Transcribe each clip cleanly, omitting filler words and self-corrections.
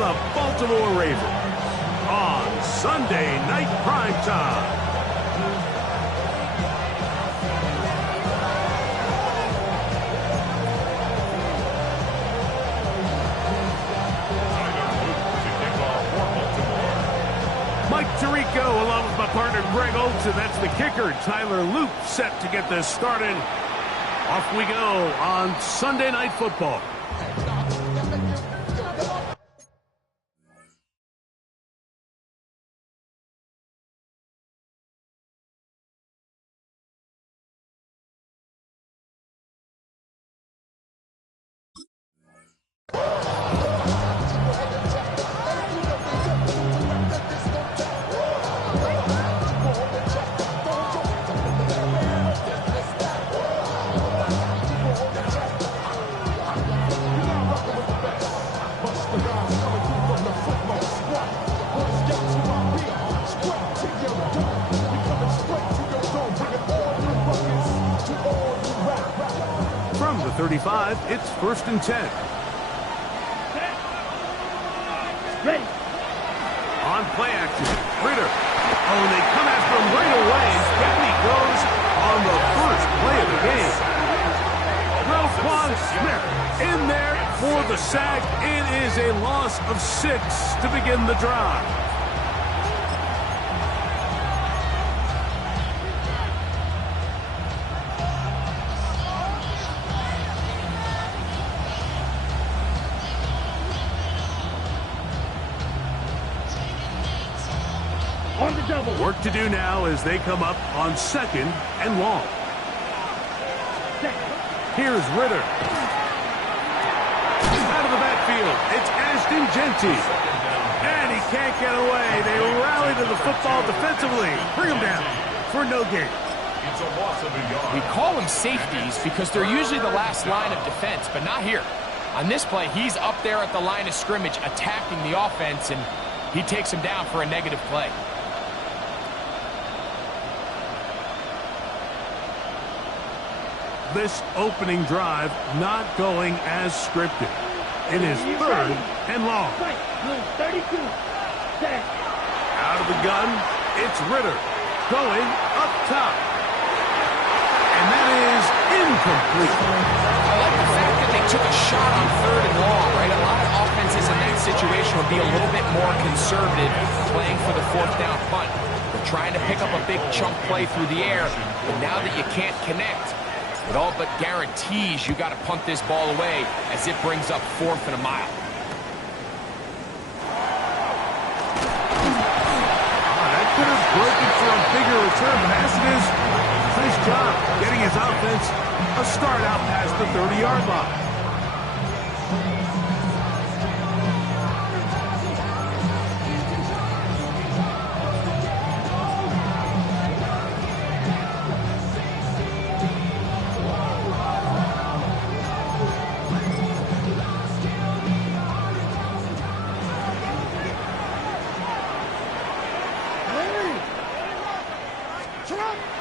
the Baltimore Ravens on Sunday Night Primetime. Mike Tirico along with my partner Greg Olsen. That's the kicker. Tyler Loop set to get this started. Off we go on Sunday Night Football. From the 35, it's 1st and 10. Ready. On play action, Ritter. Oh, and they come after him right away. Down he goes on the first play of the game. Roquan Smith in there for the sack. It is a loss of 6 to begin the drive. On the double. Work to do now as they come up on 2nd and long. Here's Ritter. Out of the backfield, it's Ashton Jeanty. And he can't get away. They rally to the football defensively. Bring him down for no gain. It's a loss of a yard. We call them safeties because they're usually the last line of defense, but not here. On this play, he's up there at the line of scrimmage attacking the offense, and he takes him down for a negative play. This opening drive not going as scripted. It is 3rd and long. 32. Set. Out of the gun, it's Ritter going up top. And that is incomplete. I like the fact that they took a shot on 3rd and long, right? A lot of offenses in that situation would be a little bit more conservative playing for the 4th down punt. They're trying to pick up a big chunk play through the air, but now that you can't connect, it all but guarantees you got to punt this ball away as it brings up 4th and a mile. That could have broken for a bigger return, but as it is, nice job getting his offense a start out past the 30-yard line.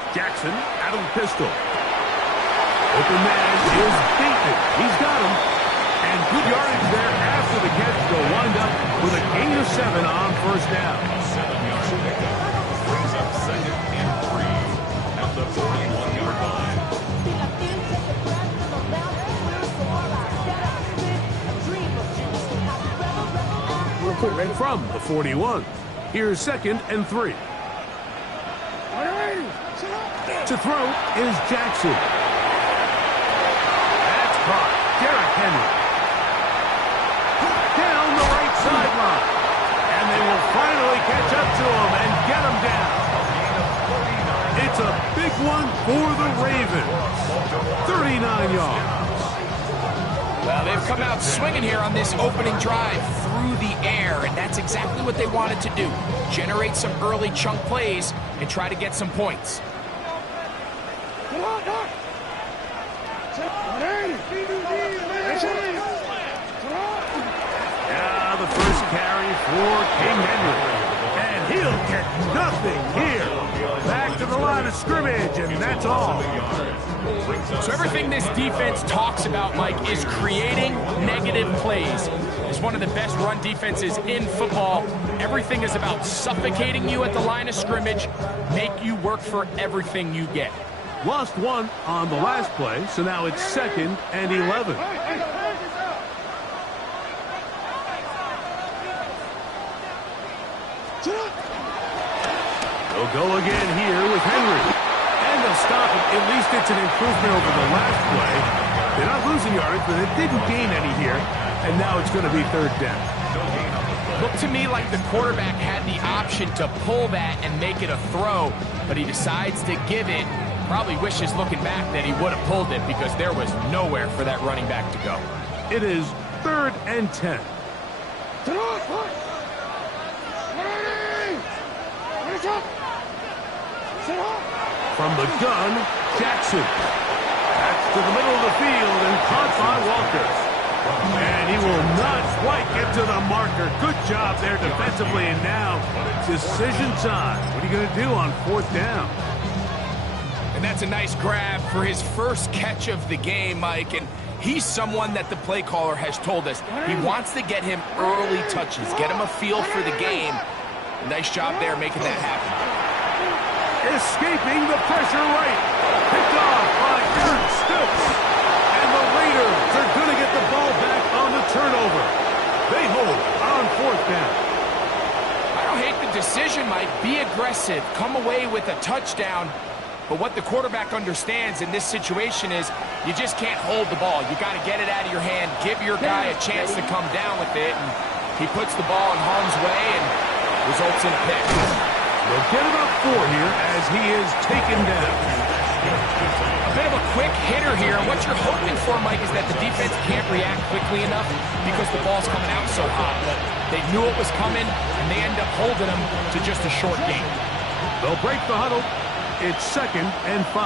Jackson out of the pistol. Open man is beaten. He's got him. And good yardage there after the catch. They'll wind up with a gain of 7 on 1st down. 7-yard pickup brings up 2nd and 3 at the 41-yard line. From the 41, here's 2nd and 3. To throw is Jackson. That's caught. Derrick Henry. Down the right sideline. And they will finally catch up to him and get him down. It's a big one for the Ravens. 39 yards. Well, they've come out swinging here on this opening drive through the air, and that's exactly what they wanted to do. Generate some early chunk plays and try to get some points. Now the first carry for King Henry. And he'll get nothing here. Back to the line of scrimmage, and that's all. So everything this defense talks about, Mike, is creating negative plays. As is one of the best run defenses in football. Everything is about suffocating you at the line of scrimmage, make you work for everything you get. Lost one on the last play, so now it's 2nd and 11. They'll go again here with Henry. And they'll stop it. At least it's an improvement over the last play. They're not losing yards, but it didn't gain any here. And now it's going to be 3rd down. Looked to me like the quarterback had the option to pull that and make it a throw, but he decides to give it. Probably wishes looking back that he would have pulled it because there was nowhere for that running back to go. It is 3rd and 10. From the gun, Jackson. That's to the middle of the field and caught by Walker. And he will not quite get to the marker. Good job there defensively. And now, decision time. What are you going to do on 4th down? And that's a nice grab for his first catch of the game, Mike. And he's someone that the play caller has told us he wants to get him early touches, get him a feel for the game. Nice job there making that happen. Escaping the pressure right. Picked off by Kurt Stokes. And the Raiders are going to get the ball back on the turnover. They hold on 4th down. I don't hate the decision, Mike. Be aggressive. Come away with a touchdown. But what the quarterback understands in this situation is you just can't hold the ball. You got to get it out of your hand. Give your guy a chance to come down with it. And he puts the ball in harm's way and results in a pick. They'll get about 4 here as he is taken down. A bit of a quick hitter here. What you're hoping for, Mike, is that the defense can't react quickly enough because the ball's coming out so hot. But they knew it was coming, and they end up holding them to just a short gain. They'll break the huddle. It's 2nd and 5.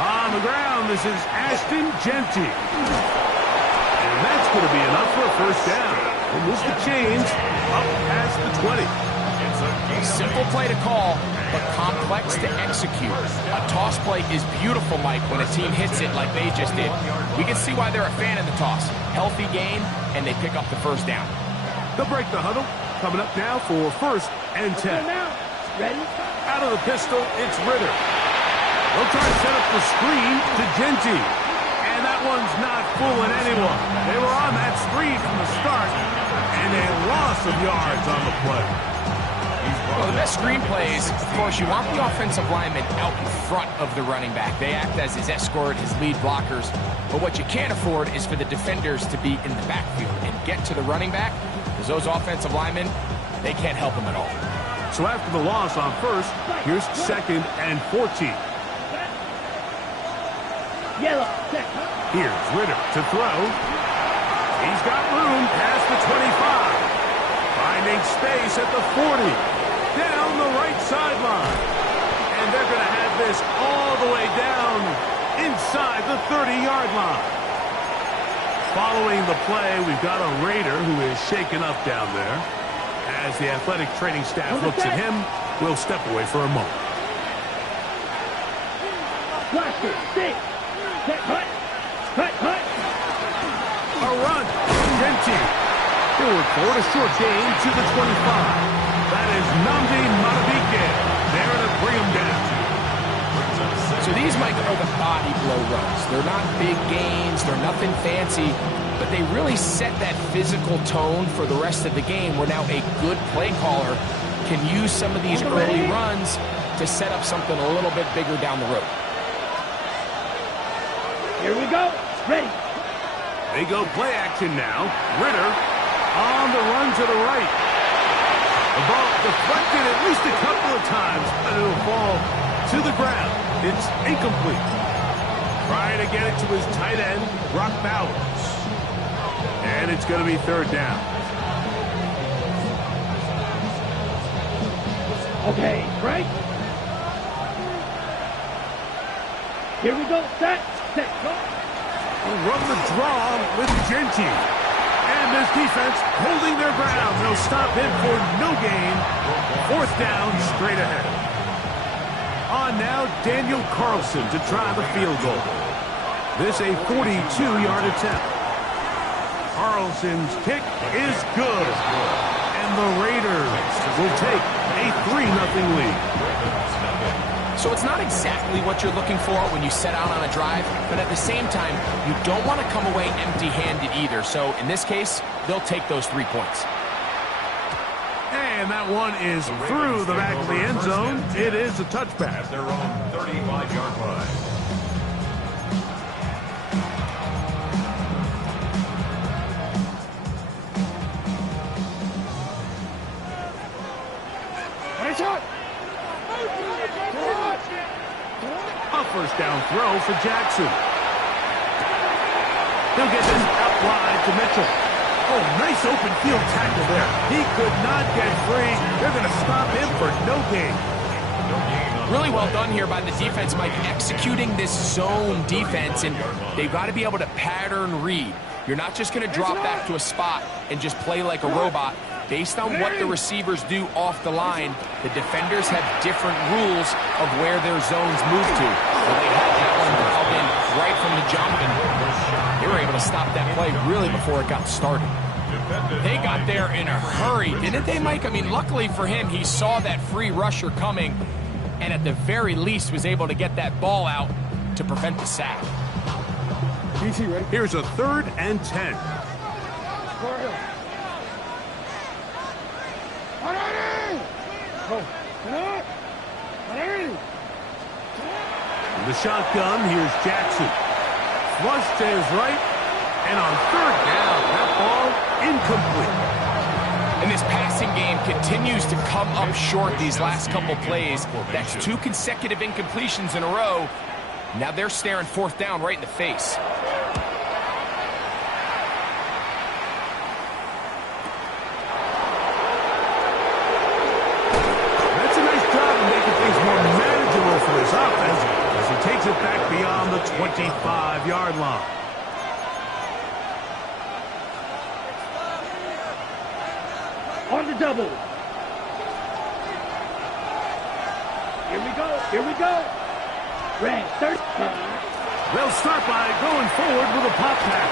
On the ground, this is Ashton Jeanty. And that's going to be enough for a 1st down. We'll move the chains up past the 20. Simple play to call, but complex to execute. A toss play is beautiful, Mike, when a team hits it like they just did. We can see why they're a fan of the toss. Healthy game, and they pick up the 1st down. They'll break the huddle. Coming up now for 1st and 10. Ready? Out of the pistol, it's Ritter. They'll try to set up the screen to Jeanty. And that one's not fooling anyone. They were on that screen from the start, and a loss of yards on the play. Well, the best screen plays, of course, you want the offensive lineman out in front of the running back. They act as his escort, his lead blockers. But what you can't afford is for the defenders to be in the backfield and get to the running back, because those offensive linemen, they can't help him at all. So after the loss on 1st, here's 2nd and 14. Yellow. Here's Ritter to throw. He's got room past the 25. Finding space at the 40. Down the right sideline. And they're going to have this all the way down inside the 30-yard line. Following the play, we've got a Raider who is shaken up down there. As the athletic training staff looks at him, we'll step away for a moment. Watch it. Stick. Cut. A run. Jeanty. Forward for a short gain to the 25. That is Nnamdi Madubuike. There to bring him down. So these, Mike, are the body blow runs. They're not big gains. They're nothing fancy. But they really set that physical tone for the rest of the game where now a good play caller can use some of these early runs to set up something a little bit bigger down the road. Here we go. Ready. They go play action now. Ritter on the run to the right. The ball deflected at least a couple of times, but it'll fall to the ground. It's incomplete. Trying to get it to his tight end, Brock Bowers. And it's going to be 3rd down. Okay, right. Here we go. Set, go. Run the draw with Jeanty. And this defense holding their ground. They'll stop him for no gain. 4th down, straight ahead. On now, Daniel Carlson to try the field goal. This a 42-yard attempt. Carlson's kick is good. And the Raiders will take a 3-0 lead. So it's not exactly what you're looking for when you set out on a drive, but at the same time, you don't want to come away empty-handed either. So in this case, they'll take those 3 points. And that one is through the back of the end zone. It is a touchback. At their own 35-yard line. A first down throw for Jackson. He'll get this out wide to Mitchell. Oh, nice open field tackle there. He could not get free. They're going to stop him for no gain. Really well done here by the defense, Mike, executing this zone defense, and they've got to be able to pattern read. You're not just going to drop back to a spot and just play like a robot. Based on what the receivers do off the line, the defenders have different rules of where their zones move to. Well, they had that one dialed in right from the jump, and they were able to stop that play really before it got started. They got there in a hurry, didn't they, Mike? I mean, luckily for him, he saw that free rusher coming, and at the very least was able to get that ball out to prevent the sack. Here's a 3rd and 10. In the shotgun, here's Jackson. Flush to his right, and on 3rd down, that ball incomplete. And this passing game continues to come up short these last couple plays. That's 2 consecutive incompletions in a row. Now they're staring 4th down right in the face. That's a nice job of making things more manageable for his offense as he takes it back beyond the 25-yard line. On the double. Here we go. Here we go. Red 35. They'll start by going forward with a pop pass.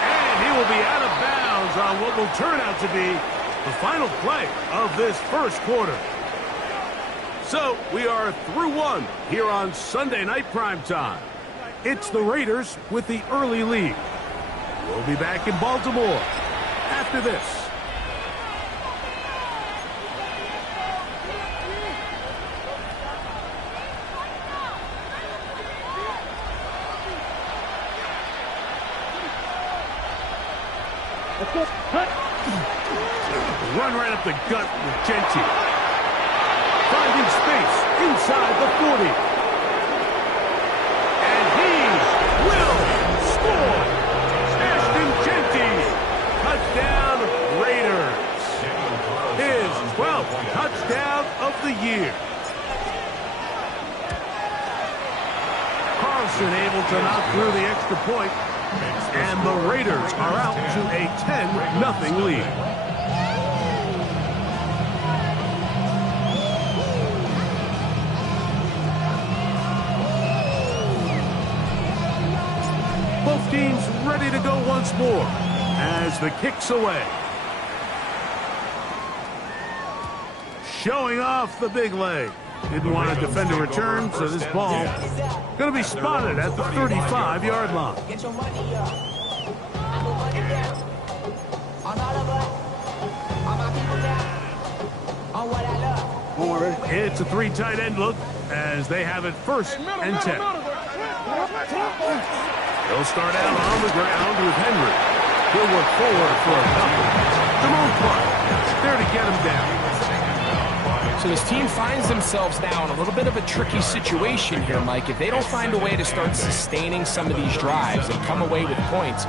And he will be out of bounds on what will turn out to be the final play of this first quarter. So we are through 1 here on Sunday Night Primetime. It's the Raiders with the early lead. We'll be back in Baltimore after this. Let's go. Cut. Run right up the gut with Genty. Finding space inside the 40. And he will score. Ashton Genty. Touchdown Raiders. His 12th touchdown of the year. Carlson able to knock through the extra point. And the Raiders are out to a 10-0 lead. Both teams ready to go once more as the kick's away. Showing off the big leg. Didn't want to defend a return, so this ball going to be spotted at the 35-yard line. Get your money up. I know money down. On all of us. On my people down. On what I love. It's a 3 tight end look as they have it 1st and 10. They'll start out on the ground with Henry. He'll work forward for a couple. Jamon Clark there to get him down. So this team finds themselves now in a little bit of a tricky situation here, Mike. If they don't find a way to start sustaining some of these drives and come away with points,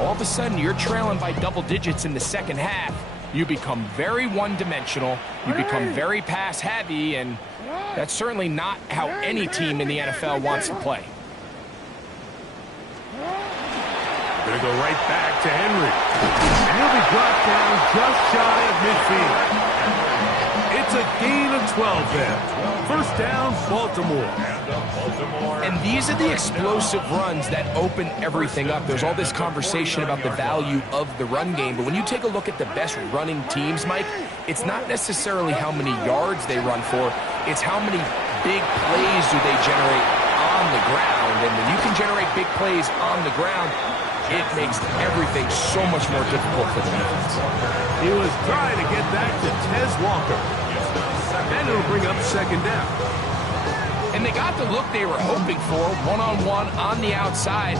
all of a sudden you're trailing by double digits in the second half. You become very one-dimensional, you become very pass-heavy, and that's certainly not how any team in the NFL wants to play. Going to go right back to Henry. And he'll be brought down just shy of midfield. It's It's a gain of 12 there. First down, Baltimore. And these are the explosive runs that open everything up. There's all this conversation about the value of the run game, but when you take a look at the best running teams, Mike, it's not necessarily how many yards they run for, it's how many big plays do they generate on the ground. And when you can generate big plays on the ground, it makes everything so much more difficult for the defense. He was trying to get back to Tez Walker. And it'll bring up second down. And they got the look they were hoping for, one-on-one on the outside.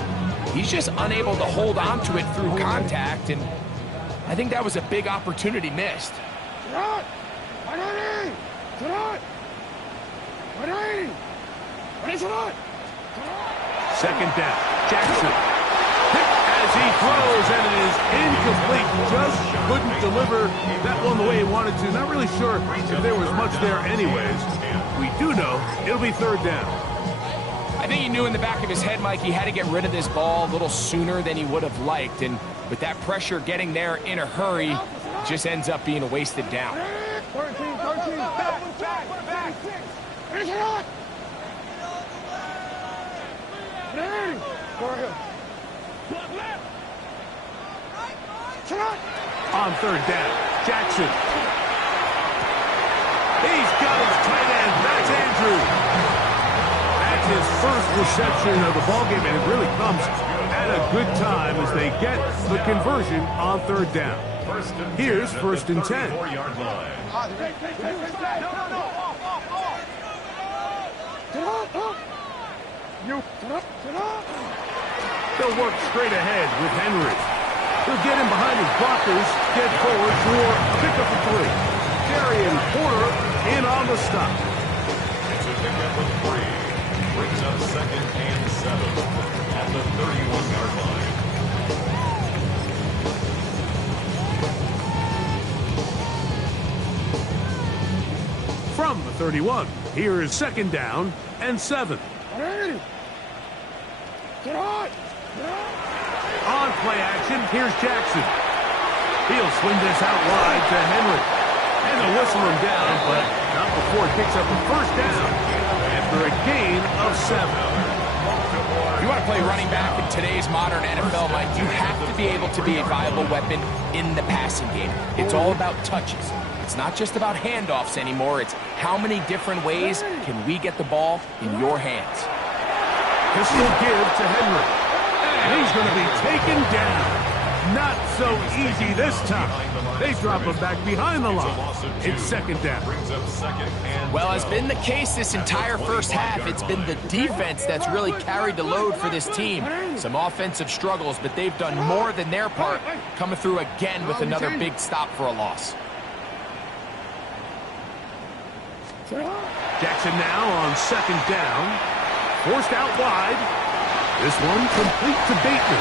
He's just unable to hold on to it through contact, and I think that was a big opportunity missed. Second down, Jackson. As he throws, and it is incomplete. Just couldn't deliver that one the way he wanted to. Not really sure if there was much there anyways. We do know it'll be third down. I think he knew in the back of his head, Mike, he had to get rid of this ball a little sooner than he would have liked. And with that pressure getting there in a hurry, it just ends up being a wasted down. 13, back. Finish it up. On third down, Jackson. He's got his tight end. That's Andrews. That's his first reception of the ballgame, and it really comes at a good time as they get the conversion on third down. Here's first and 10. They'll work straight ahead with Henry. He'll get him behind his blockers, get forward for a pickup of 3. Darian Porter in on the stop. It's a pickup of 3. Brings up second and 7 at the 31-yard line. From the 31, here is second down and 7. On play action, here's Jackson. He'll swing this out wide to Henry. And they'll whistle him down, but not before it picks up a first down after a gain of 7. If you want to play running back in today's modern NFL, Mike, you have to be able to be a viable weapon in the passing game. It's all about touches. It's not just about handoffs anymore. It's how many different ways can we get the ball in your hands. Pistol give to Henry. And he's going to be taken down. Not so easy this time. They drop him back behind the line. It's second down. Well, as been the case this entire first half, it's been the defense that's really carried the load for this team. Some offensive struggles, but they've done more than their part, coming through again with another big stop for a loss. Jackson now on second down. Forced out wide. This one complete to Bateman.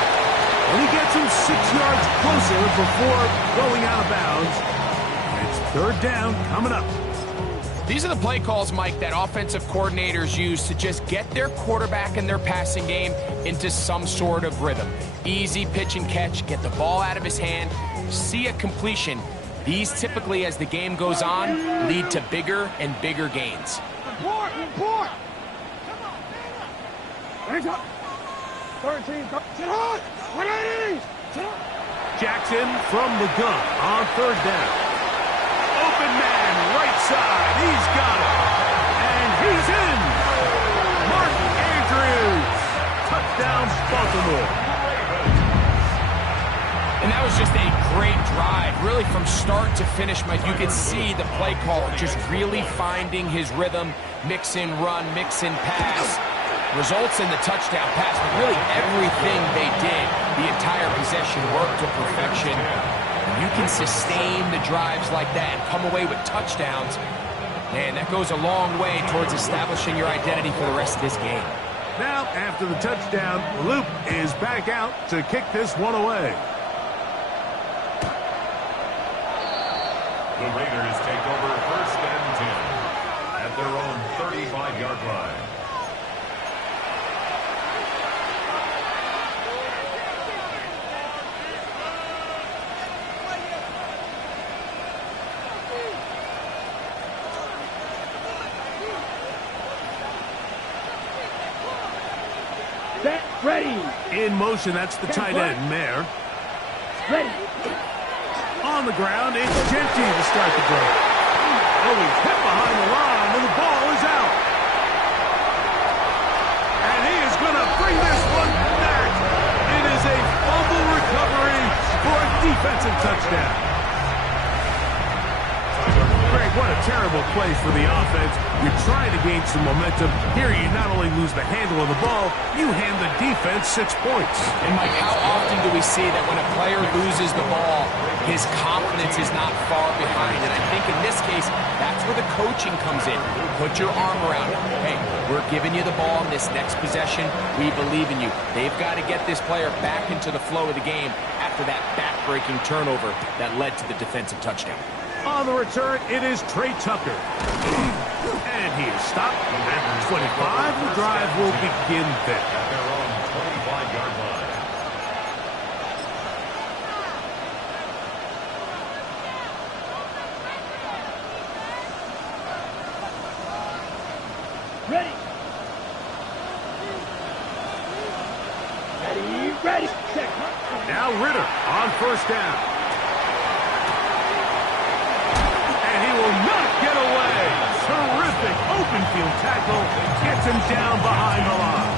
And he gets him 6 yards closer before going out of bounds. It's third down coming up. These are the play calls, Mike, that offensive coordinators use to just get their quarterback and their passing game into some sort of rhythm. Easy pitch and catch, get the ball out of his hand, see a completion. These typically, as the game goes on, lead to bigger and bigger gains. Report! 13, sit on! 180! Jackson from the gun on third down. Open man, right side. He's got it. And he's in. Mark Andrews. Touchdown, Baltimore. And that was just a great drive. Really, from start to finish, Mike, you could see the play caller just really finding his rhythm. Mix in run, mix in pass. Results in the touchdown pass, but really everything they did, the entire possession worked to perfection. When you can sustain the drives like that and come away with touchdowns, man, that goes a long way towards establishing your identity for the rest of this game. Now, after the touchdown, Loop is back out to kick this one away. The Raiders take over first and 10 at their own 35-yard line. Ready. In motion, that's the tight end, Mayer. Ready. On the ground, it's Genty to start the drive. Oh, he's hit behind the line, and the ball is out. And he is going to bring this one back. It is a fumble recovery for a defensive touchdown. Greg, what a terrible play for the offense. You're trying to gain some momentum. Here, you not only lose the handle of the ball, you hand the defense 6 points. And, Mike, how often do we see that when a player loses the ball, his confidence is not far behind? And I think in this case, that's where the coaching comes in. Put your arm around him. Hey, we're giving you the ball in this next possession. We believe in you. They've got to get this player back into the flow of the game after that back-breaking turnover that led to the defensive touchdown. On the return, it is Trey Tucker. And he is stopped at 25. The drive will begin there. At their own 25-yard line. Ready. Ready. Check. Now Ritter on first down. Will not get away. Terrific open field tackle. Gets him down behind the line.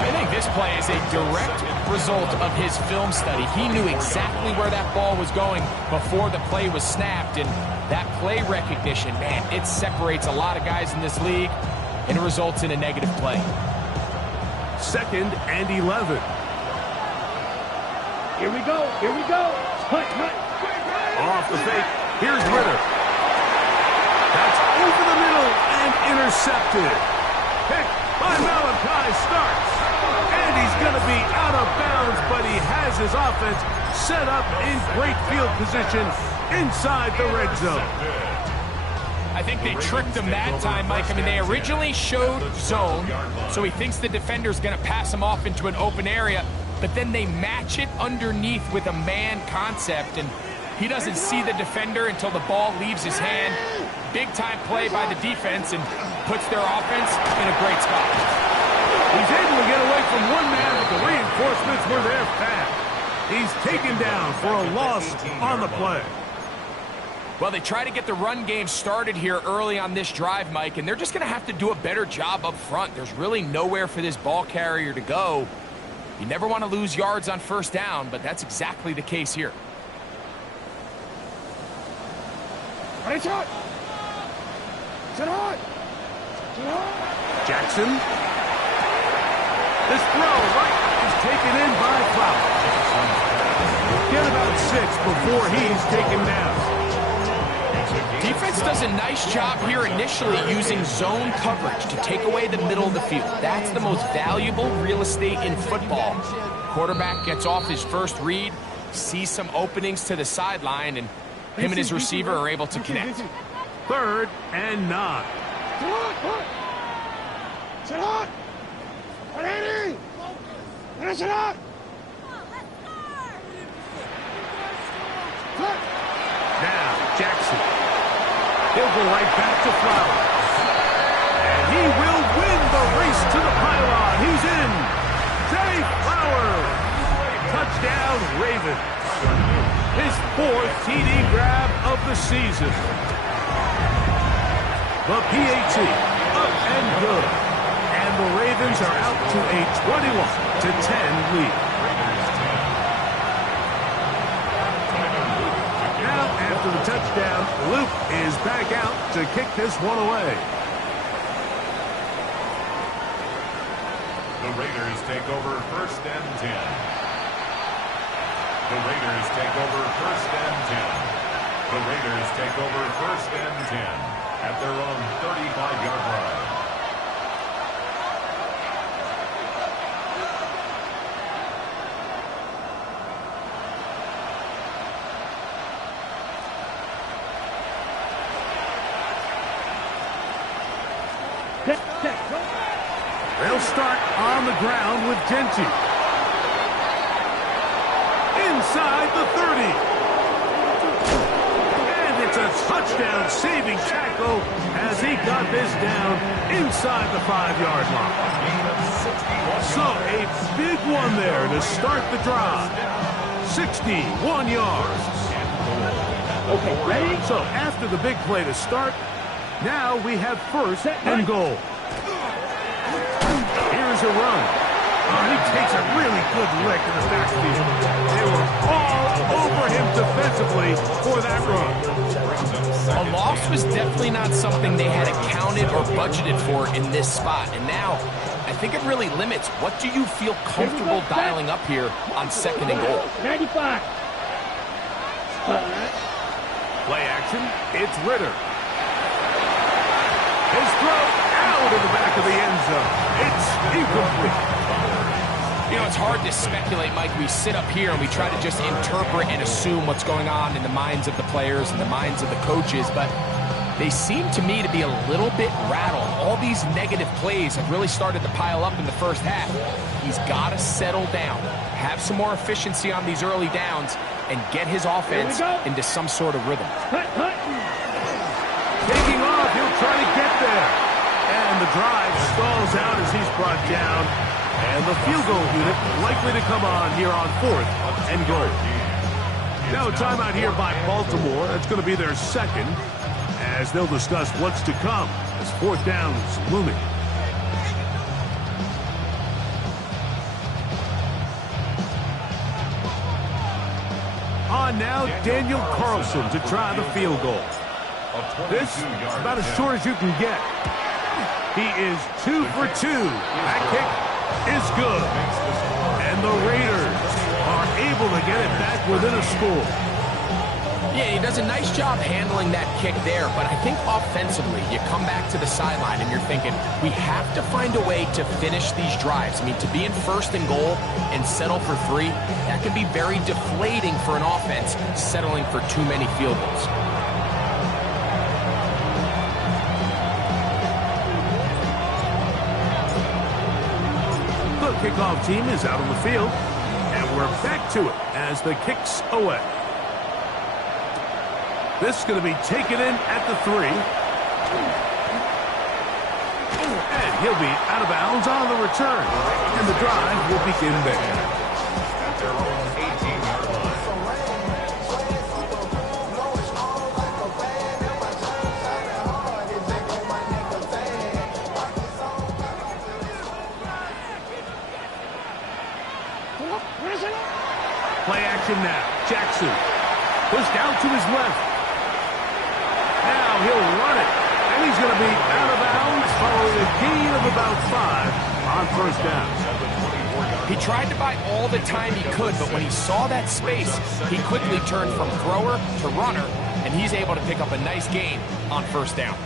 I think this play is a direct result of his film study. He knew exactly where that ball was going before the play was snapped, and that play recognition, man, it separates a lot of guys in this league, and it results in a negative play. 2nd and 11. Here we go. Here we go. Hunt. Off the fake. Here's Ritter. That's over the middle and intercepted. Picked by Malachi Starks. And he's going to be out of bounds, but he has his offense set up in great field position inside the red zone. I think they tricked him that time, Mike. I mean, they originally showed zone, so he thinks the defender's going to pass him off into an open area, but then they match it underneath with a man concept, and he doesn't see the defender until the ball leaves his hand. Big-time play by the defense and puts their offense in a great spot. He's able to get away from one man, but the reinforcements were there fast. He's taken down for a loss on the play. Well, they try to get the run game started here early on this drive, Mike, and they're just going to have to do a better job up front. There's really nowhere for this ball carrier to go. You never want to lose yards on first down, but that's exactly the case here. Jackson. This throw right is taken in by Flowers. Get about 6 before he's taken down. Defense does a nice job here initially using zone coverage to take away the middle of the field. That's the most valuable real estate in football. Quarterback gets off his first read, sees some openings to the sideline, and him and his receiver are able to connect. 3rd and 9. Now, Jackson. He'll go right back to Flowers. And he will win the race to the pylon. He's in. Zay Flowers. Touchdown, Ravens. His 4th TD grab of the season. The PAT up and good. And the Ravens are out to a 21-10 lead. Now, after the touchdown, Luke is back out to kick this one away. The Raiders take over 1st and 10. The Raiders take over 1st and 10. The Raiders take over 1st and 10 at their own 35-yard line. They'll start on the ground with Genty. Inside the 30. And it's a touchdown-saving tackle as he got this down inside the 5-yard line. So, big one there to start the drive. 61 yards. Okay, ready? So after the big play to start, now we have first and goal. Here's a run. Oh, he takes a really good lick in the backfield. They were all over him defensively for that run. A loss was definitely not something they had accounted or budgeted for in this spot. And now, I think it really limits what do you feel comfortable dialing up here on second and goal. 95. Play action, it's Ritter. His throw out of the back of the end zone. It's incomplete. You know, it's hard to speculate, Mike. We sit up here and we try to just interpret and assume what's going on in the minds of the players and the minds of the coaches, but they seem to me to be a little bit rattled. All these negative plays have really started to pile up in the first half. He's got to settle down, have some more efficiency on these early downs, and get his offense into some sort of rhythm. Taking off, he'll try to get there. And the drive stalls out as he's brought down. And the field goal unit likely to come on here on fourth and goal. Now a timeout here by Baltimore. That's going to be their second, as they'll discuss what's to come as fourth down is looming. On now, Daniel Carlson to try the field goal. This is about as short as you can get. He is 2 for 2. That kick is good. And the Raiders are able to get it back within a score. Yeah, he does a nice job handling that kick there, but I think offensively, you come back to the sideline and you're thinking, we have to find a way to finish these drives. I mean, to be in first and goal and settle for 3, that can be very deflating for an offense settling for too many field goals. The kickoff team is out on the field, and we're back to it as the kick's away. This is going to be taken in at the 3. And he'll be out of bounds on the return. And the drive will begin there. At their own 18-yard line. Play action now. Jackson pushed out to his left. Now he'll run it. And he's going to be out of bounds following a gain of about 5 on first down. He tried to buy all the time he could, but when he saw that space, he quickly turned from thrower to runner, and he's able to pick up a nice gain on first down.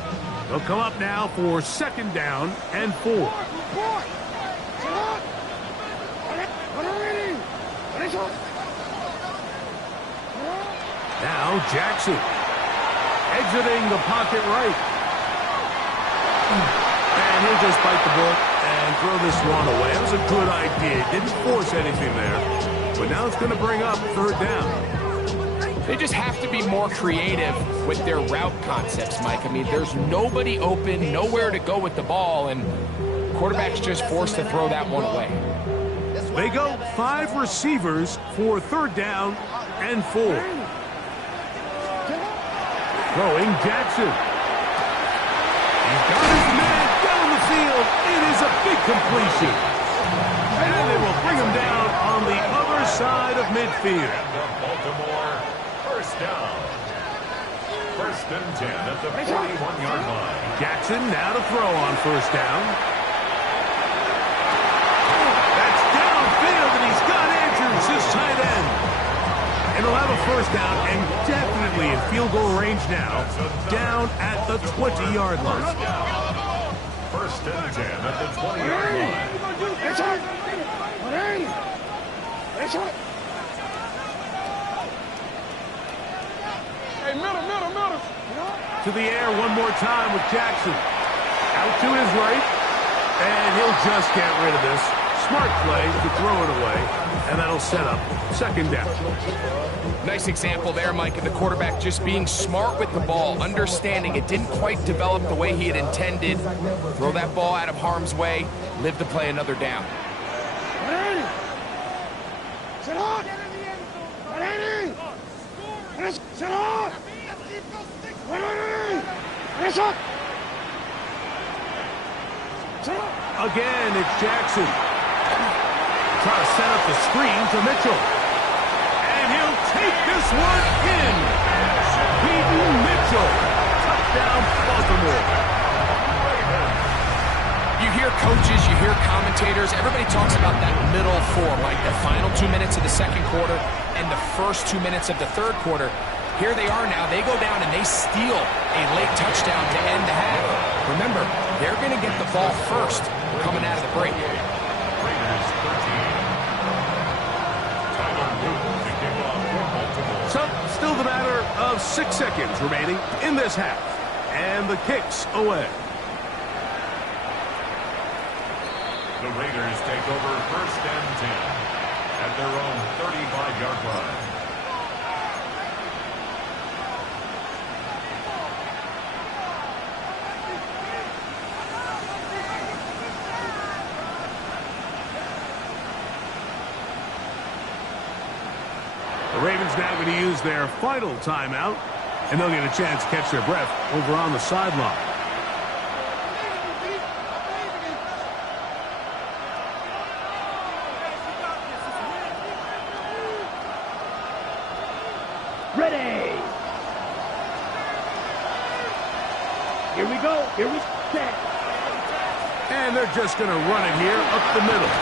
They'll come up now for second down and 4. Now Jackson exiting the pocket right. And he'll just bite the bullet and throw this one away. That was a good idea. Didn't force anything there. But now it's going to bring up third down. They just have to be more creative with their route concepts, Mike. I mean, there's nobody open, nowhere to go with the ball, and quarterback's just forced to throw that one away. They go 5 receivers for third down and 4. Throwing Jackson. He's got his man down the field. It is a big completion. And they will bring him down on the other side of midfield. Baltimore, first down. First and 10 at the 41-yard line. Jackson now to throw on first down. That's downfield, and he's got Andrews, his tight end. And he'll have a first down and definitely in field goal range now, down at the 20-yard line. First and 10 at the 20-yard line. Hey, middle. To the air one more time with Jackson. Out to his right, and he'll just get rid of this. Smart play to throw it away, and that'll set up second down. Nice example there, Mike, of the quarterback just being smart with the ball, understanding it didn't quite develop the way he had intended. Throw that ball out of harm's way, live to play another down. Again, it's Jackson. Try to set up the screen to Mitchell. And he'll take this one in. Peyton Mitchell. Touchdown, Baltimore. You hear coaches, you hear commentators, everybody talks about that middle four, like the final 2 minutes of the second quarter and the first 2 minutes of the third quarter. Here they are now. They go down and they steal a late touchdown to end the half. Remember, they're going to get the ball first coming out of the break. Raiders 13. Tyler Luke to kick off for Baltimore. So, still the matter of 6 seconds remaining in this half. And the kick's away. The Raiders take over first and 10 at their own 35-yard line. The Ravens now going to use their final timeout, and they'll get a chance to catch their breath over on the sideline. Ready. Here we go. Here we set. And they're just going to run it here up the middle.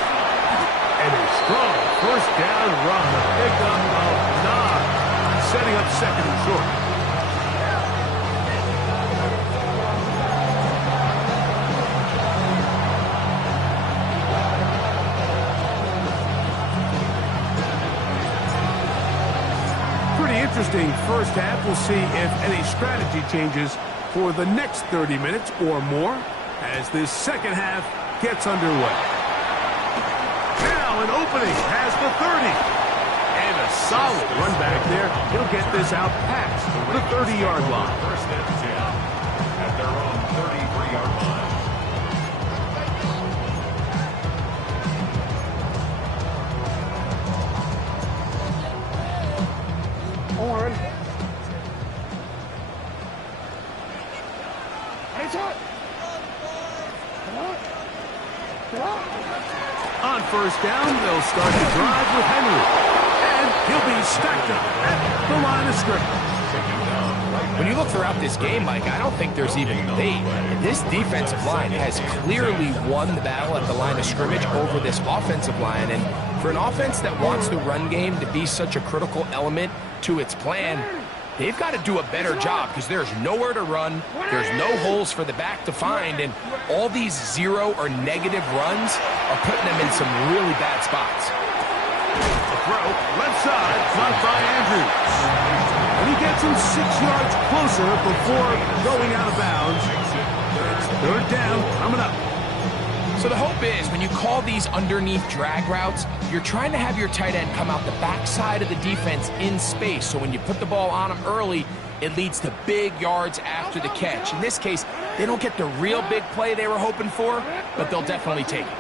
And a strong first down run. A pickup of 9. Setting up second and short. Pretty interesting first half. We'll see if any strategy changes for the next 30 minutes or more as this second half gets underway. Now an opening has the 30. And a solid run back there. He'll get this out past the 30-yard line. First and 10 at their own 33-yard line. On. It's up. Come on. Come on. On first down, they'll start the drive with Henry. And he'll be stacked up at the line of scrimmage. When you look throughout this game, Mike, I don't think there's even debate. This defensive line has clearly won the battle at the line of scrimmage over this offensive line. And for an offense that wants the run game to be such a critical element to its plan, they've got to do a better job because there's nowhere to run, there's no holes for the back to find, and all these zero or negative runs are putting them in some really bad spots. The throw, left side, caught by Andrews. And he gets him 6 yards closer before going out of bounds. It's third down coming up. So the hope is when you call these underneath drag routes, you're trying to have your tight end come out the backside of the defense in space. So when you put the ball on him early, it leads to big yards after the catch. In this case, they don't get the real big play they were hoping for, but they'll definitely take it.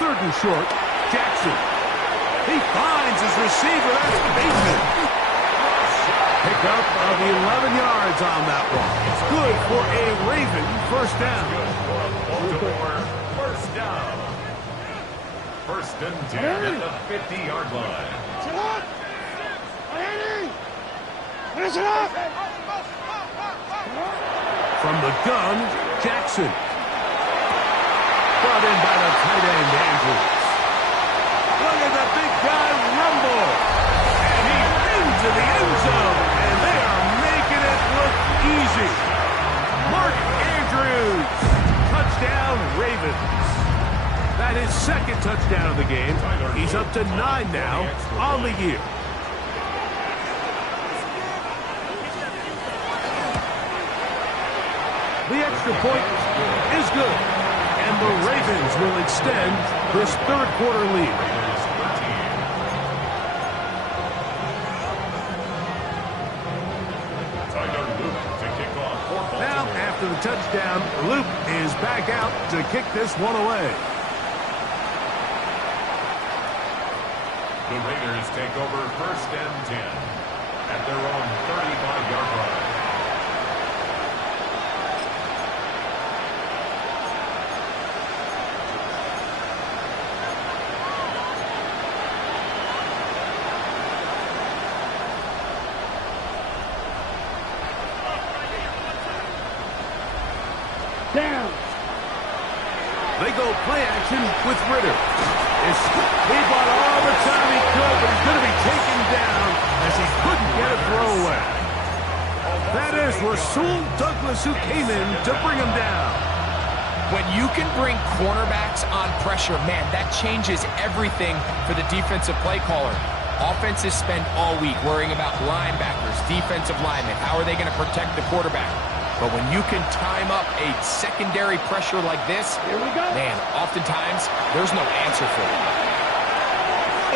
Third and short, Jackson. He finds his receiver. That's Bateman. Pick up of 11 yards on that one. It's good for a Raven first down. Baltimore first down. First and 10 at the 50-yard line. Sit up. Ready. Finish it up. From the gun, Jackson. Brought in by the tight end, Andrews. Look at the big guy rumble. And he's into the end zone. And they are making it look easy. Mark Andrews. Touchdown, Ravens. That is second touchdown of the game. He's up to 9 now on the year. The extra point is good. And the Ravens will extend this third quarter lead. Now, after the touchdown, Luke is back out to kick this one away. The Raiders take over first and 10 at their own 35-yard line. They go play action with Ritter. He bought all the time he could, but he's going to be taken down as he couldn't get a throwaway. That is Rasul Douglas who came in to bring him down. When you can bring cornerbacks on pressure, man, that changes everything for the defensive play caller. Offenses spend all week worrying about linebackers, defensive linemen. How are they going to protect the quarterback? But when you can time up a secondary pressure like this, Here we go. man, oftentimes there's no answer for it.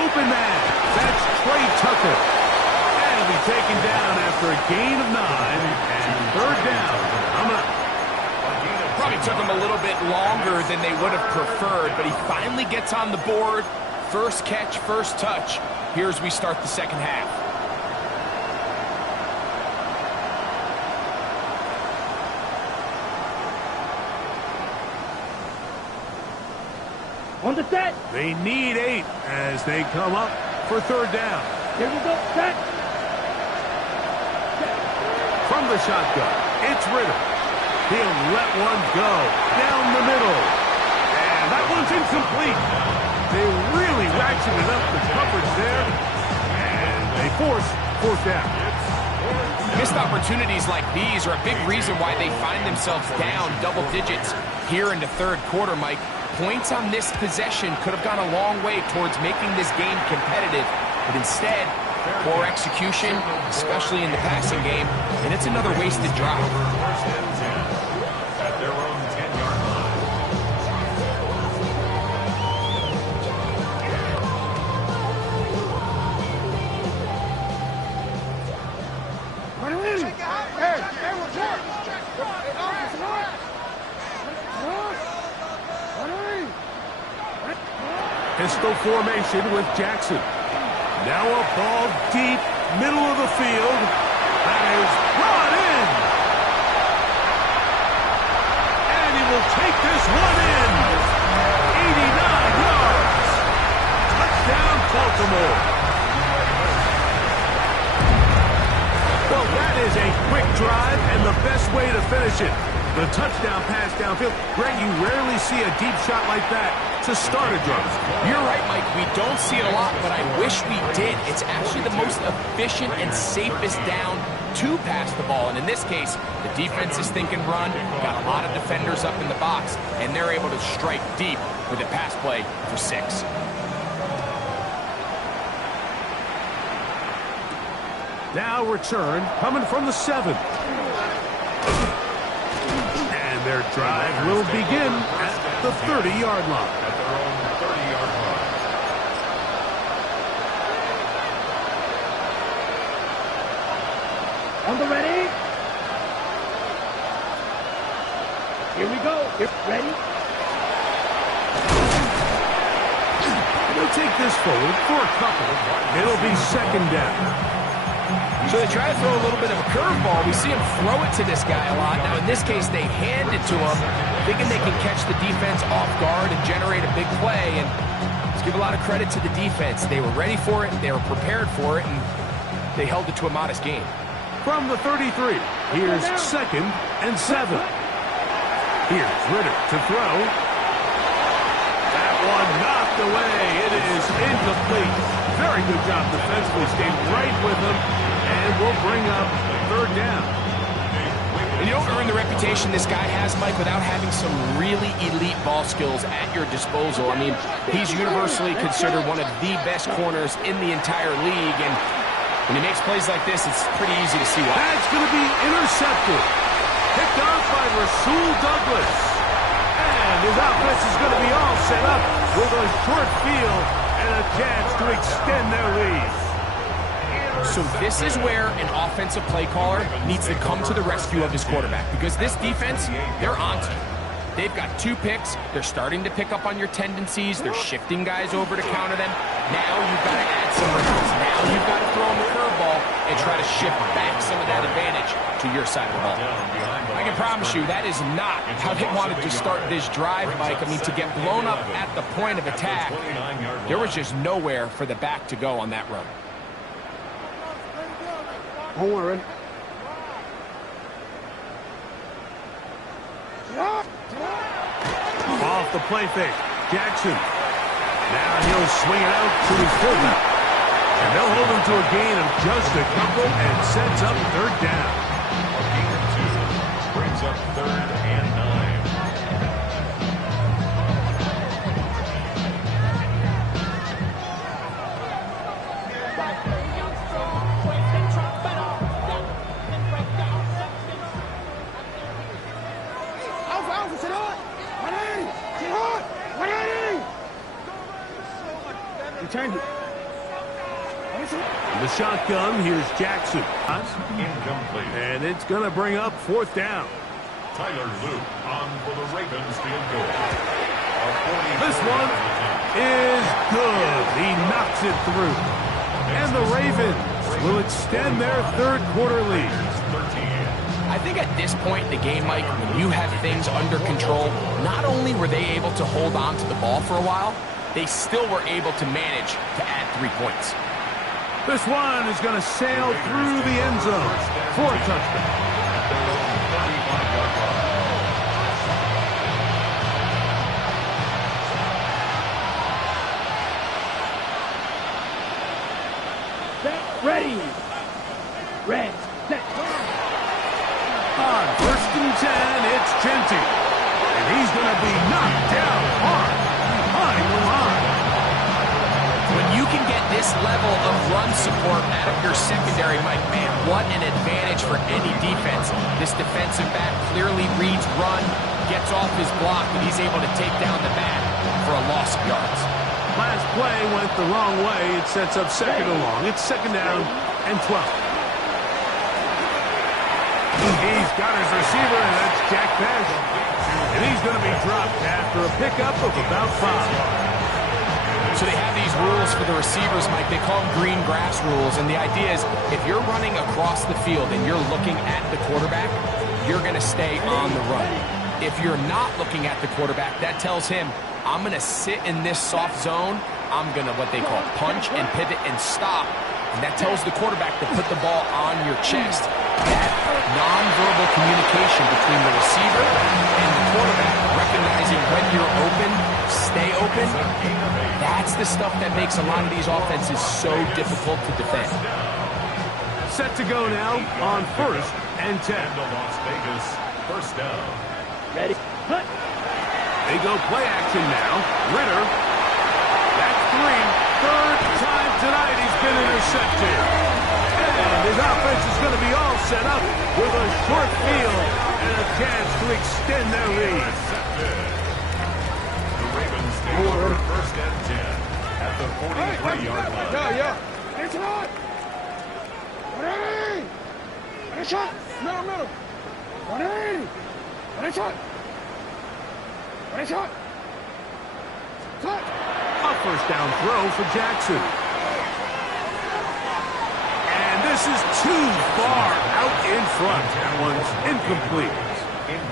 Open man. That's Trey Tucker. And he'll be taken down after a gain of 9 and third down. I'm up. Probably took him a little bit longer than they would have preferred, but he finally gets on the board. First catch, first touch. Here as we start the second half. On the set. They need 8 as they come up for third down. Here we go. Set. From the shotgun, it's Ritter. He'll let one go down the middle. And that one's incomplete. They really ratcheted up the coverage there. And they force fourth down. Missed opportunities like these are a big reason why they find themselves down double digits here in the third quarter, Mike. Points on this possession could have gone a long way towards making this game competitive, but instead, poor execution, especially in the passing game, and it's another wasted drive. First and 10 at their own 10-yard line. Pistol formation with Jackson. Now a ball deep, middle of the field. That is brought in. And he will take this one in. 89 yards. Touchdown, Baltimore. Well, that is a quick drive and the best way to finish it. The touchdown pass downfield. Greg, you rarely see a deep shot like that to start a drive. You're right, Mike. We don't see it a lot, but I wish we did. It's actually the most efficient and safest down to pass the ball. And in this case, the defense is thinking run, got a lot of defenders up in the box, and they're able to strike deep with a pass play for 6. Now return coming from the 7. And their drive will begin at the 30-yard line. At their own 30-yard line. On the ready. Here we go. Ready. They'll take this forward for a couple. It'll be second down. So they try to throw a little bit of a curveball. We see him throw it to this guy a lot. Now, in this case, they hand it to him, thinking they can catch the defense off guard and generate a big play. And let's give a lot of credit to the defense. They were ready for it, they were prepared for it, and they held it to a modest game. From the 33, here's second and 7. Here's Ritter to throw. That one knocked away. It is incomplete. Very good job defensively. Stayed right with him. And we'll bring up third down. And you don't earn the reputation this guy has, Mike, without having some really elite ball skills at your disposal. I mean, he's universally considered one of the best corners in the entire league. And when he makes plays like this, it's pretty easy to see why. That's going to be intercepted. Picked off by Rasul Douglas. And his offense is going to be all set up with a short field and a chance to extend their lead. So this is where an offensive play caller needs to come to the rescue of his quarterback, because this defense, they're on to you. They've got 2 picks. They're starting to pick up on your tendencies. They're shifting guys over to counter them. Now you've got to add some wrinkles. Now you've got to throw them a curveball and try to shift back some of that advantage to your side of the ball. I can promise you that is not how they wanted to start this drive, Mike. I mean, to get blown up at the point of attack, there was just nowhere for the back to go on that run. Don't worry. Off the play fake. Jackson. Now he'll swing it out to his fullback. And they'll hold him to a gain of just a couple and sets up third down. A gain of 2 brings up 3rd and 9. The shotgun, here's Jackson. Incomplete. And it's going to bring up 4th down. Tyler Luke on for the Ravens field goal. This one is good. He knocks it through. And the Ravens will extend their 3rd quarter lead. 13. I think at this point in the game, Mike, when you have things under control, not only were they able to hold on to the ball for a while, they still were able to manage to add 3 points. This one is going to sail through the end zone for a touchdown. Ready. Red. Set. On 1st and 10, it's Genty. And he's going to be knocked down hard behind the line. When you can get this level of run support out of your secondary, Mike, man, what an advantage for any defense. This defensive back clearly reads run, gets off his block, and he's able to take down the back for a loss of yards. Last play went the wrong way. It sets up 2nd and long. It's 2nd down and 12. He's got his receiver, and that's Jack Best. And he's going to be dropped after a pickup of about 5. So they have these rules for the receivers, Mike. They call them green grass rules. And the idea is if you're running across the field and you're looking at the quarterback, you're going to stay on the run. If you're not looking at the quarterback, that tells him, I'm going to sit in this soft zone. I'm going to what they call punch and pivot and stop. And that tells the quarterback to put the ball on your chest. That nonverbal communication between the receiver and the quarterback, recognizing when you're open, stay open, that's the stuff that makes a lot of these offenses so difficult to defend. Set to go now on 1st and 10. And the Las Vegas 1st down. Ready. Cut. They go play action now. Ritter. That's 3. 3rd time tonight he's been intercepted. And his offense is going to be all set up with a short field and a chance to extend their lead. The Ravens take over 1st and 10 at the 43-yard line. Yeah. It's hot. Ready. Ready shot. No. Ready. Ready shot. Ready shot. Cut. A 1st down throw for Jackson. And this is too far out in front. That one's incomplete.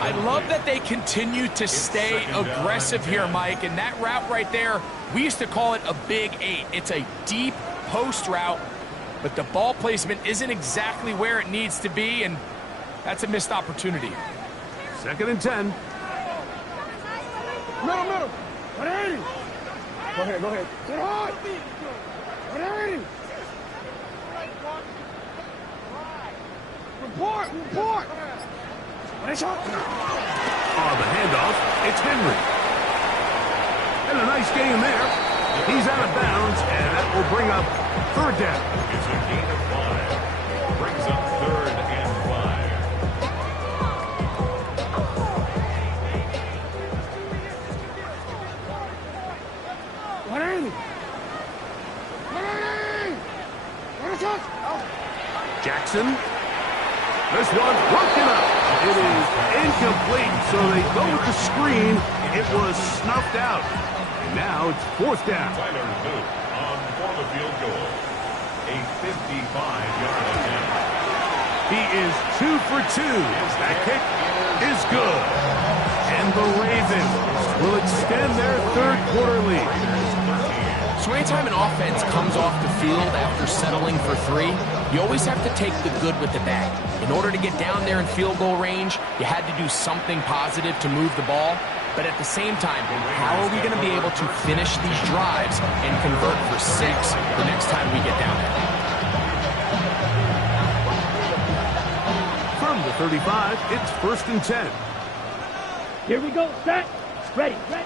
I love that they continue to stay aggressive here, Mike, and that route right there, we used to call it a big 8. It's a deep post route, but the ball placement isn't exactly where it needs to be, and that's a missed opportunity. 2nd and 10. Middle. Ready. Go ahead. Sit hard. Ready. Report. Ready shot. On the handoff, it's Henry. And a nice game there. He's out of bounds, and that will bring up 3rd down. It's a gain of 5. Brings up 3rd and 5. Ready. Ready shot. Jackson. This one broken up. It is incomplete, so they go with the screen. It was snuffed out. And now it's 4th down. Tyler Luke on for the field goal. A 55-yard attempt. He is 2 for 2. That kick is good. And the Ravens will extend their 3rd quarter lead. So anytime an offense comes off the field after settling for 3, you always have to take the good with the bad. In order to get down there in field goal range, you had to do something positive to move the ball. But at the same time, how are we going to be able to finish these drives and convert for 6 the next time we get down there? From the 35, it's 1st and 10. Here we go. Set. Ready. Ready.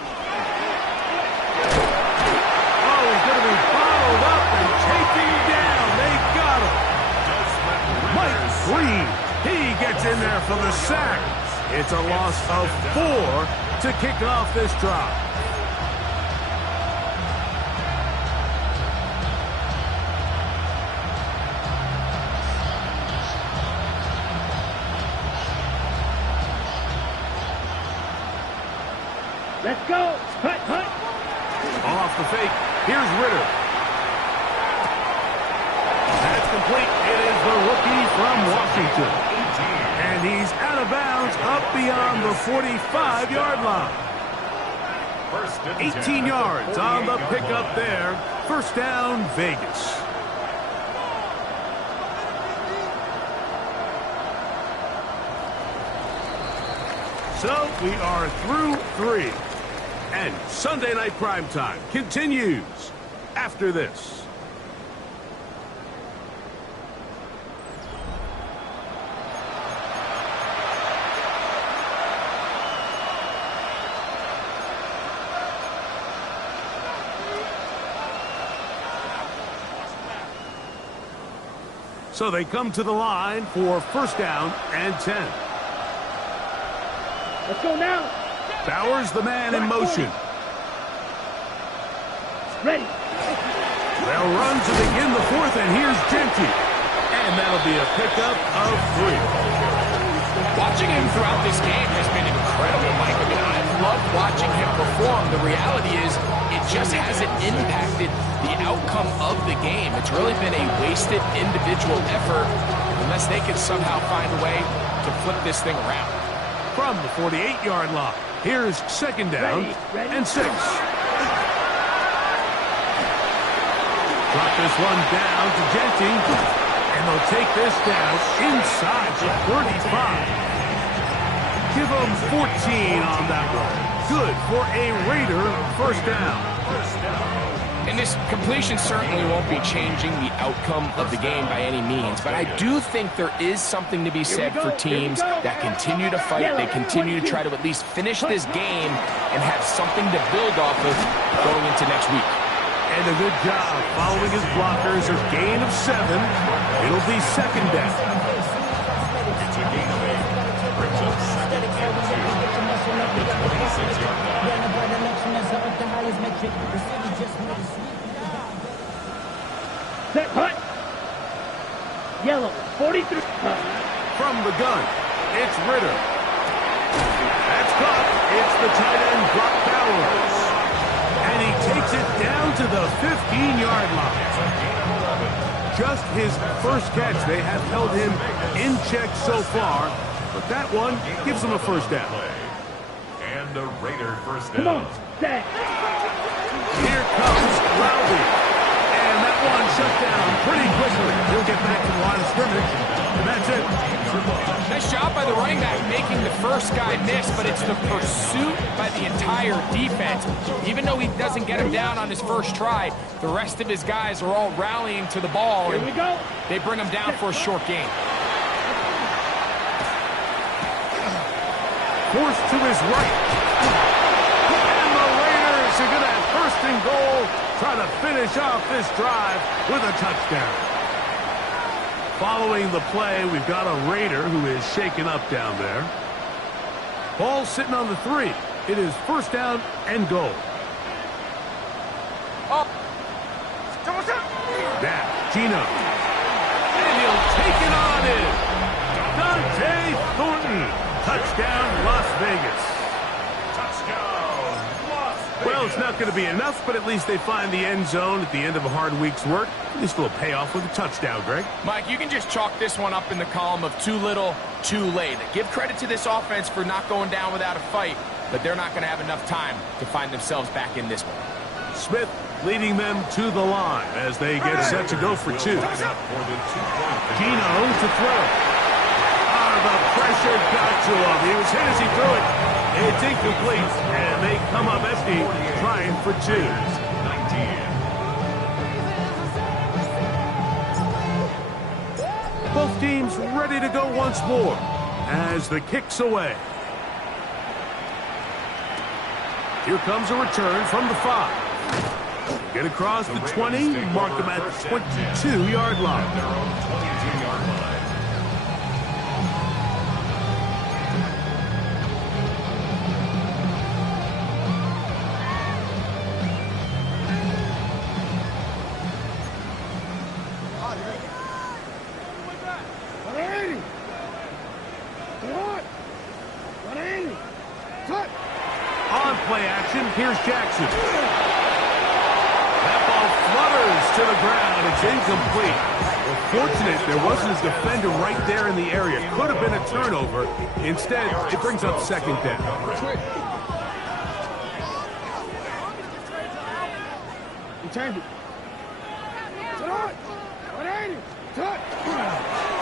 Oh, he's going to be bottled up and taken down. They got him. Mike Green, he gets in there for the sack. It's a loss of 4 to kick off this drive. Let's go. Cut. Off the fake. Here's Ritter. That's complete. It is the rookie from Washington. And he's out of bounds up beyond the 45-yard line. 18 yards on the pickup there. 1st down, Vegas. So we are through 3. And Sunday Night Primetime continues after this. So they come to the line for 1st down and 10. Let's go now. Bowers, the man in motion. Ready. They'll run to begin the 4th, and here's Genty. And that'll be a pickup of 3. Watching him throughout this game has been incredible, Mike. I mean, I've loved watching him perform. The reality is it just hasn't impacted the outcome of the game. It's really been a wasted individual effort unless they can somehow find a way to flip this thing around. From the 48-yard line, here's 2nd down and 6. Drop this one down to Genty, and they'll take this down inside the 35. Give them 14 on that one. Good for a Raider 1st down. And this completion certainly won't be changing the outcome of the game by any means, but I do think there is something to be said for teams that continue to fight, they continue to try to at least finish this game and have something to build off of going into next week. And a good job following his blockers. A gain of 7. It'll be 2nd down. It's a gain of 8. Brings up 2nd and 2. The 26-yard line. Set. Cut. Yellow. 43. From the gun, it's Ritter. That's caught. It's the tight end, Brock Bowers. And he takes it down to the 15-yard line. Just his 1st catch. They have held him in check so far, but that one gives him a 1st down. And the Raider 1st Come down. on. Set. Here comes Rowdy. And that one shut down pretty quickly. He'll get back to the line of scrimmage, and that's it. Nice job by the running back making the 1st guy miss, but it's the pursuit by the entire defense. Even though he doesn't get him down on his 1st try, the rest of his guys are all rallying to the ball, Here and we go. they bring him down for a short gain. Forced to his right. And the Raiders are going to have 1st and goal, try to finish off this drive with a touchdown. Following the play, we've got a Raider who is shaken up down there. Ball sitting on the 3. It is 1st down and goal. Now, Gino. And he'll take it on in. Dante Thornton. Touchdown, Las Vegas. Touchdown, Las Vegas. Well, it's not going to be enough, but at least they find the end zone at the end of a hard week's work. At least a little payoff with a touchdown, Greg. Mike, you can just chalk this one up in the column of too little, too late. Give credit to this offense for not going down without a fight, but they're not going to have enough time to find themselves back in this one. Smith leading them to the line as they get set to go for 2. Gino to throw. The pressure got to him. He was hit as he threw it. It's incomplete, and they come up empty, trying for 2. 19. Both teams ready to go once more as the kick's away. Here comes a return from the 5. Get across the 20, mark them at 22-yard line. At their own 22-yard line. On play action, here's Jackson. That ball flutters to the ground. It's incomplete. Well, fortunate there wasn't a defender right there in the area. Could have been a turnover. Instead, it brings up second down.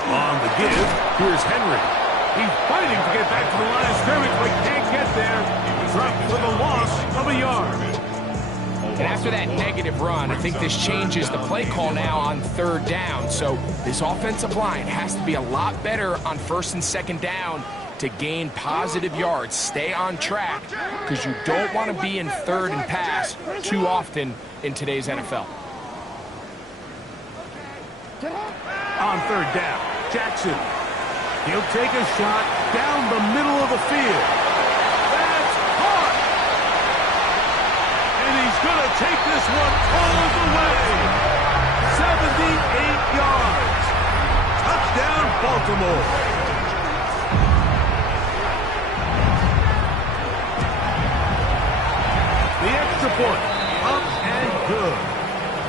On the give, here's Henry. He's fighting to get back to the line of scrimmage, but can't get there. Dropped for the loss of a yard. And after that negative run, I think this changes the play call now on 3rd down. So this offensive line has to be a lot better on 1st and 2nd down to gain positive yards. Stay on track because you don't want to be in 3rd and pass too often in today's NFL. On 3rd down, Jackson. He'll take a shot down the middle of the field. That's caught! And he's going to take this one all the way. 78 yards. Touchdown, Baltimore. The extra point, up and good.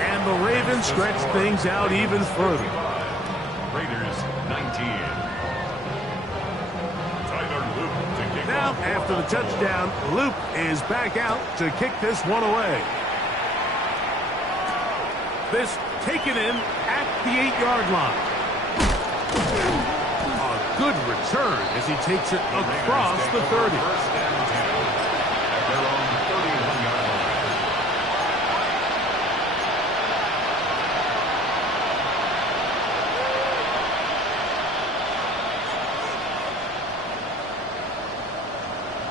And the Ravens stretch things out even further. Raiders 19. Now, after the touchdown, Luke is back out to kick this one away. This taken in at the 8-yard line. A good return as he takes it across the 30. First and 10 at their own 31-yard line.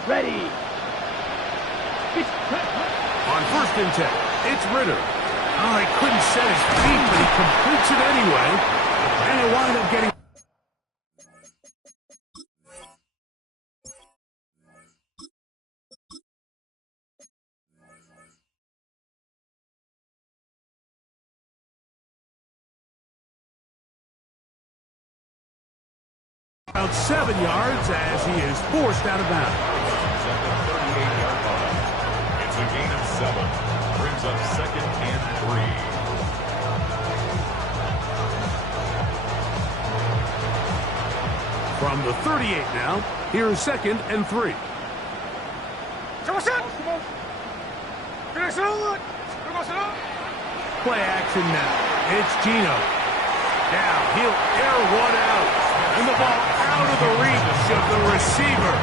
Ready. On 1st and 10, it's Ritter. Oh, he couldn't set his feet, but he completes it anyway. And it wound up getting... About 7 yards as he is forced out of bounds. At the 38-yard line. It's a gain of 7. Brings up 2nd and 3. From the 38 now, here's 2nd and 3. Play action now. It's Geno. Now he'll air one out. And the ball out of the reach of the receiver.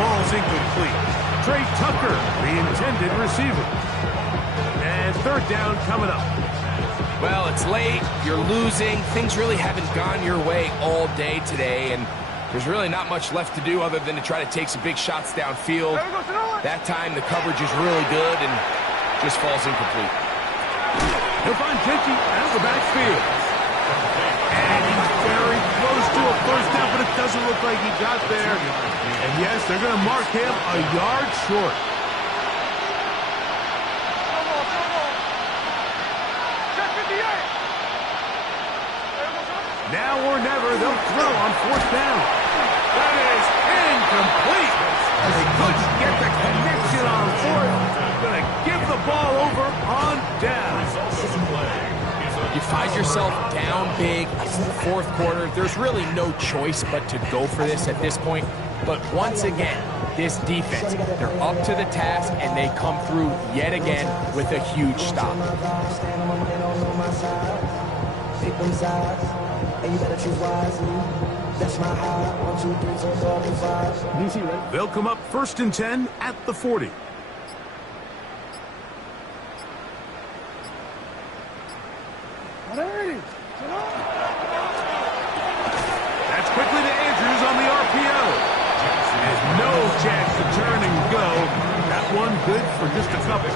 Falls incomplete. Trey Tucker, the intended receiver. And 3rd down coming up. Well, it's late, you're losing, things really haven't gone your way all day today, and there's really not much left to do other than to try to take some big shots downfield. That time the coverage is really good and just falls incomplete. He'll find Genty out of the backfield. And he's very close to a first down, but it doesn't look like he got there. And yes, they're going to mark him a yard short. Now or never, they'll throw on 4th down. That is incomplete. They couldn't get the connection on 4th. Going to give the ball over on down. You find yourself down big, it's the 4th quarter. There's really no choice but to go for this at this point. But once again, this defense, they're up to the task, and they come through yet again with a huge stop. And you better choose wisely. That's my high. 1, 2, 3, 4, 5, 5. DC, ready? They'll come up 1st and 10 at the 40. That's quickly to Andrews on the RPO. There's no chance to turn and go. That one good for just a couple.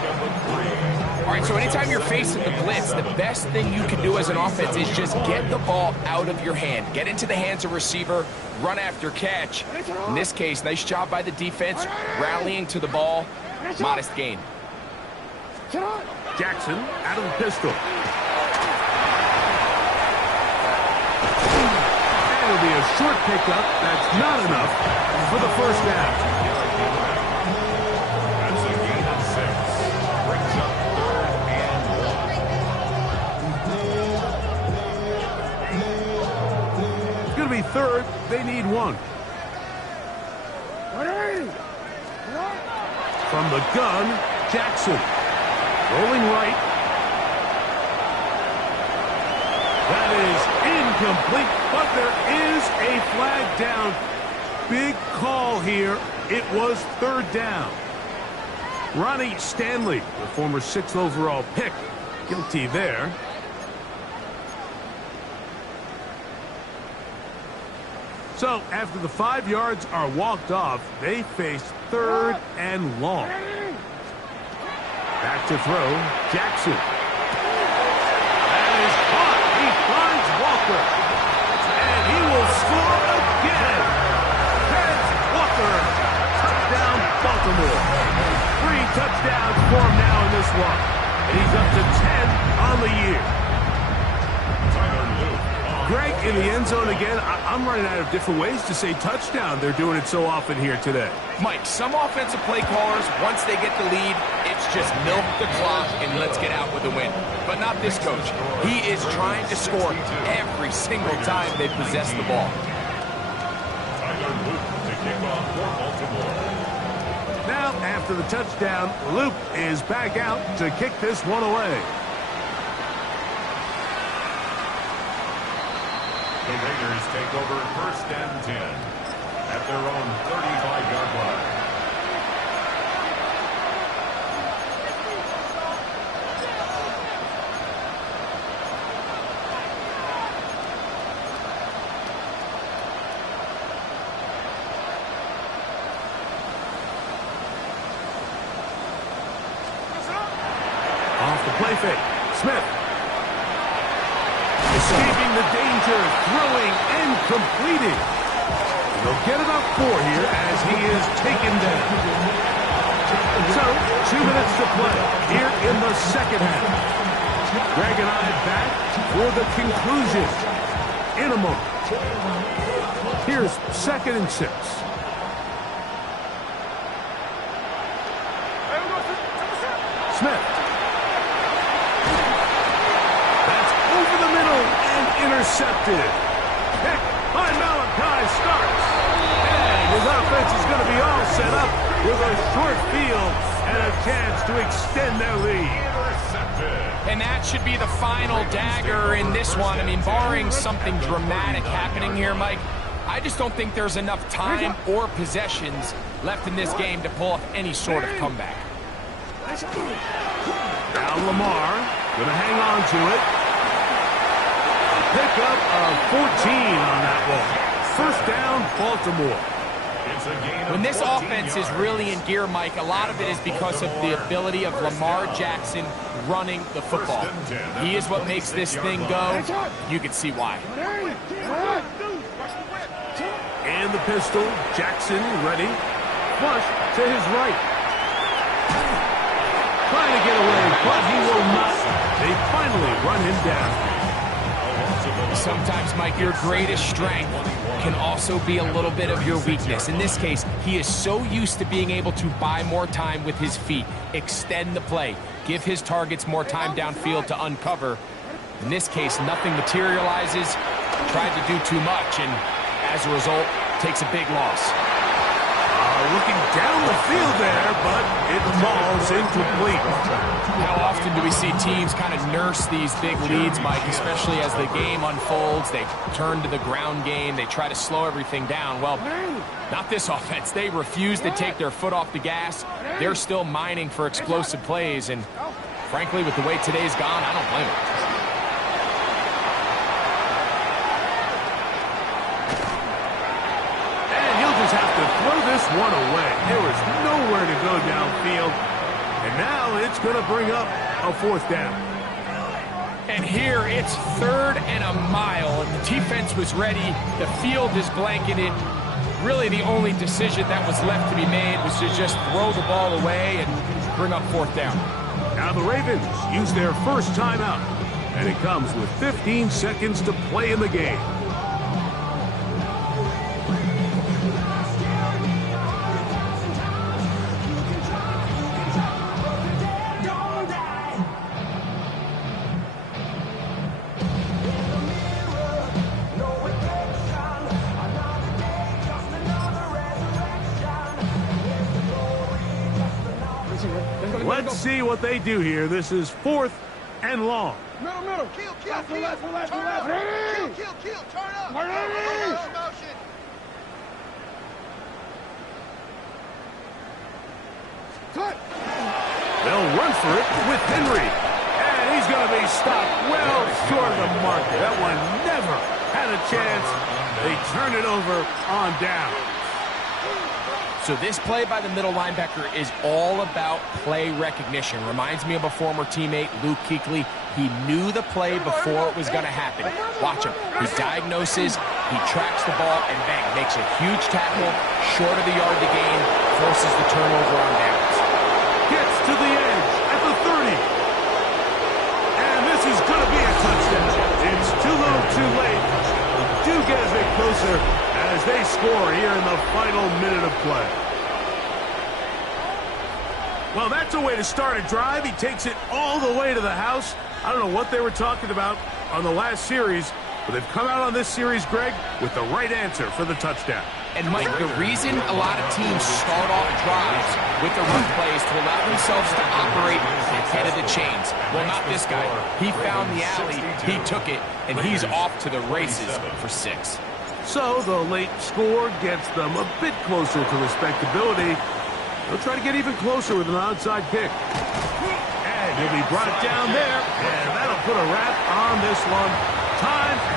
All right, so anytime you're facing the blitz, the best thing you can do as an offense is just get the ball out of your hand. Get into the hands of receiver, run after catch. In this case, nice job by the defense, rallying to the ball. Modest gain. Jackson out of the pistol. It'll be a short pickup. That's not enough for the first down. That's a gain of 6. Brings up 3rd and 1. It's going to be 3rd. They need 1. From the gun, Jackson. Rolling right. That is incomplete, but there is a flag down. Big call here. It was 3rd down. Ronnie Stanley, the former 6th overall pick, guilty there. So after the 5 yards are walked off, they face 3rd and long. Back to throw, Jackson. That is caught. He finds Walker. And he will score again. Heads Walker. Touchdown, Baltimore. 3 touchdowns for him now in this one. And he's up to 10 on the year. Tyler Luke. Greg in the end zone again. I'm running out of different ways to say touchdown. They're doing it so often here today. Mike, some offensive play callers, once they get the lead, it's just milk the clock and let's get out with a win. But not this coach. He is trying to score every single time they possess the ball. Tyler Luke to kick off for Baltimore. Now, after the touchdown, Luke is back out to kick this one away. The Raiders take over 1st and 10 at their own 35-yard line. Off the play fake. Smith. Escaping the danger, throwing and completing. They'll get about 4 here as he is taken down. So, 2 minutes to play here in the second half. Greg and I back for the conclusion in a moment. Here's 2nd and 6. Smith. Over the middle and intercepted. Pick by Malachi Starks. And his offense is going to be all set up with a short field and a chance to extend their lead. And that should be the final dagger in this one. I mean, barring something dramatic happening here, Mike, I just don't think there's enough time or possessions left in this game to pull off any sort of comeback. Now Lamar going to hang on to it. Pickup of 14 on that one. 1st down, Baltimore. When this offense is really in gear, Mike, a lot of it is because of the ability of Lamar Jackson running the football. He is what makes this thing go. You can see why. And the pistol, Jackson ready. Flush to his right. Trying to get away, but he will not. They finally run him down. Sometimes, Mike, your greatest strength can also be a little bit of your weakness. In this case, he is so used to being able to buy more time with his feet, extend the play, give his targets more time downfield to uncover. In this case, nothing materializes, tried to do too much, and as a result, takes a big loss. looking down the field there, but it falls incomplete. How often do we see teams kind of nurse these big leads, Mike, especially as the game unfolds? They turn to the ground game. They try to slow everything down. Well, not this offense. They refuse to take their foot off the gas. They're still mining for explosive plays, and frankly, with the way today's gone, I don't blame them. Have to throw this one away. There was nowhere to go downfield. And now it's going to bring up a fourth down. And here it's 3rd and a mile, and the defense was ready. The field is blanketed. Really the only decision that was left to be made was to just throw the ball away and bring up 4th down. Now the Ravens use their first timeout, and it comes with 15 seconds to play in the game. Let's see what they do here. This is 4th and long. Middle. Kill, Left. turn up. Motion. They'll run for it with Henry. And he's going to be stopped well short of the mark. That one never had a chance. They turn it over on down. So this play by the middle linebacker is all about play recognition. Reminds me of a former teammate, Luke Kuechly. He knew the play before it was going to happen. Watch him. He diagnoses, he tracks the ball, and bang, makes a huge tackle, short of the yard to gain, forces the turnover on downs. Gets to the edge at the 30. And this is going to be a touchdown. It's too little too late. Do get a bit closer as they score here in the final minute of play. Well, that's a way to start a drive. He takes it all the way to the house. I don't know what they were talking about on the last series, but they've come out on this series, Greg, with the right answer for the touchdown. And, Mike, the reason a lot of teams start off drives with the run plays to allow themselves to operate ahead of the chains. Well, not this guy. He found the alley, he took it, and he's off to the races for 6. So the late score gets them a bit closer to respectability. They'll try to get even closer with an onside kick. And he'll be brought down there, and that'll put a wrap on this one. Time